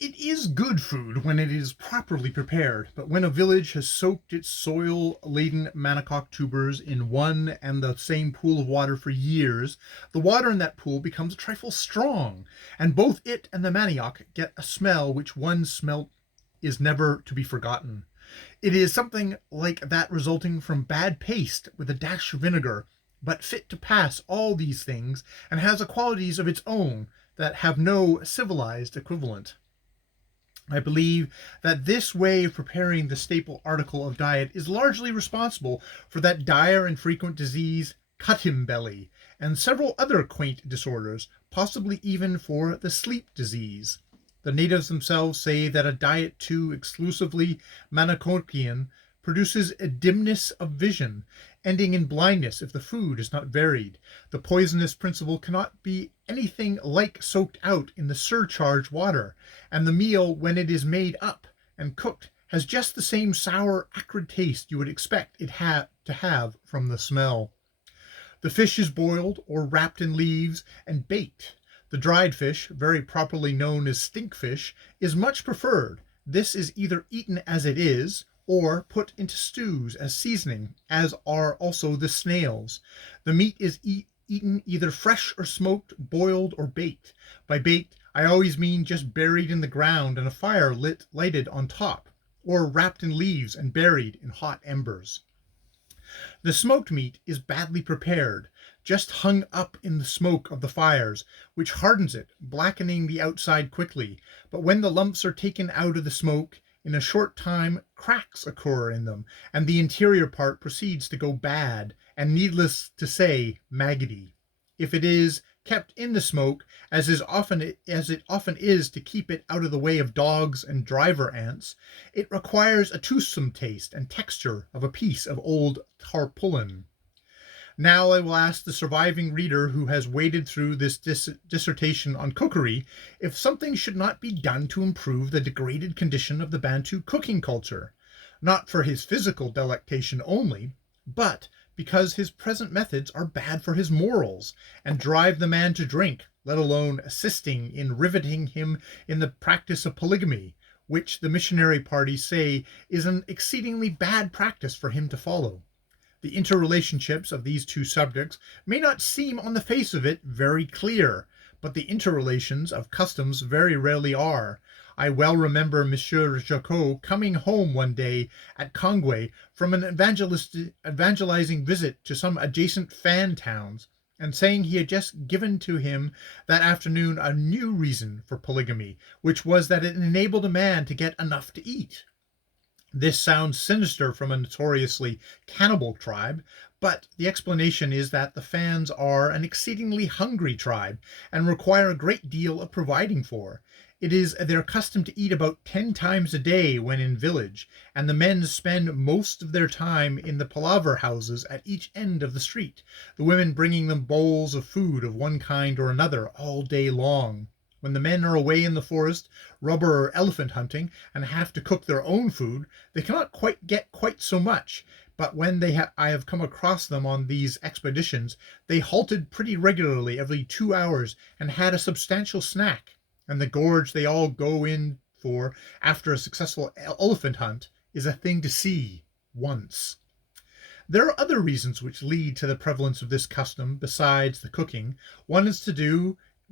It is good food when it is properly prepared, but when a village has soaked its soil-laden manicock tubers in one and the same pool of water for years, the water in that pool becomes a trifle strong, and both it and the manioc get a smell which one smelt is never to be forgotten. It is something like that resulting from bad paste with a dash of vinegar, but fit to pass all these things, and has qualities of its own that have no civilized equivalent. I believe that this way of preparing the staple article of diet is largely responsible for that dire and frequent disease, cut-him belly, and several other quaint disorders, possibly even for the sleep disease. The natives themselves say that a diet too exclusively Manacocian produces a dimness of vision, ending in blindness if the food is not varied. The poisonous principle cannot be anything like soaked out in the surcharged water, and the meal, when it is made up and cooked, has just the same sour, acrid taste you would expect it to have from the smell. The fish is boiled or wrapped in leaves and baked. The dried fish, very properly known as stinkfish, is much preferred. This is either eaten as it is, or put into stews as seasoning, as are also the snails. The meat is eaten either fresh or smoked, boiled, or baked. By baked, I always mean just buried in the ground and a fire lighted on top, or wrapped in leaves and buried in hot embers. The smoked meat is badly prepared, just hung up in the smoke of the fires, which hardens it, blackening the outside quickly, but when the lumps are taken out of the smoke, in a short time cracks occur in them, and the interior part proceeds to go bad, and needless to say, maggoty. If it is kept in the smoke, as it often is to keep it out of the way of dogs and driver ants, it requires a toothsome taste and texture of a piece of old tarpaulin. Now I will ask the surviving reader who has waded through this dissertation on cookery if something should not be done to improve the degraded condition of the Bantu cooking culture, not for his physical delectation only, but because his present methods are bad for his morals, and drive the man to drink, let alone assisting in riveting him in the practice of polygamy, which the missionary parties say is an exceedingly bad practice for him to follow. The interrelationships of these two subjects may not seem on the face of it very clear, but the interrelations of customs very rarely are. I well remember Monsieur Jacot coming home one day at Kongwe from an evangelizing visit to some adjacent fan towns, and saying he had just given to him that afternoon a new reason for polygamy, which was that it enabled a man to get enough to eat. This sounds sinister from a notoriously cannibal tribe, but the explanation is that the Fans are an exceedingly hungry tribe and require a great deal of providing for. It is their custom to eat about 10 times a day when in village, and the men spend most of their time in the palaver houses at each end of the street, the women bringing them bowls of food of one kind or another all day long. When the men are away in the forest, rubber or elephant hunting, and have to cook their own food, they cannot get quite so much, but when I have come across them on these expeditions, they halted pretty regularly every 2 hours and had a substantial snack, and the gorge they all go in for after a successful elephant hunt is a thing to see once. There are other reasons which lead to the prevalence of this custom besides the cooking.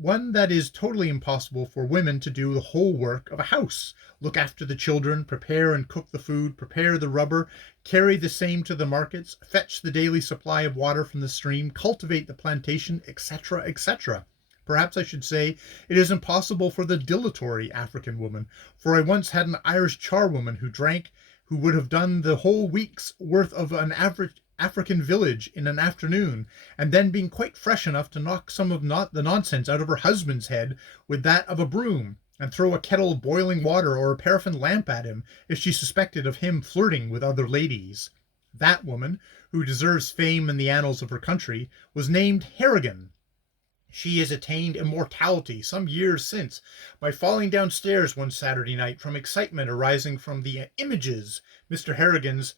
One that is totally impossible for women to do the whole work of a house: look after the children, prepare and cook the food, prepare the rubber, carry the same to the markets, fetch the daily supply of water from the stream, cultivate the plantation, etc., etc. Perhaps I should say it is impossible for the dilatory African woman, for I once had an Irish charwoman who would have done the whole week's worth of an average African village in an afternoon, and then being quite fresh enough to knock some of the nonsense out of her husband's head with that of a broom, and throw a kettle of boiling water or a paraffin lamp at him if she suspected of him flirting with other ladies. That woman, who deserves fame in the annals of her country, was named Harrigan. She has attained immortality some years since by falling downstairs one Saturday night from excitement arising from the images Mr. Harrigan's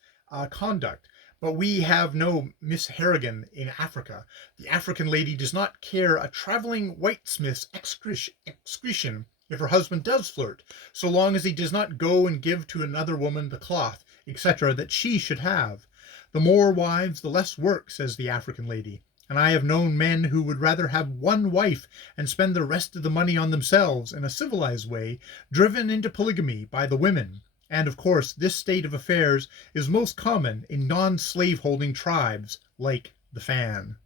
conduct. But we have no Miss Harrigan in Africa. The African lady does not care a travelling whitesmith's excretion if her husband does flirt, so long as he does not go and give to another woman the cloth, etc., that she should have. The more wives, the less work, says the African lady. And I have known men who would rather have one wife and spend the rest of the money on themselves in a civilized way, driven into polygamy by the women. And of course, this state of affairs is most common in non-slave holding tribes like the Fan.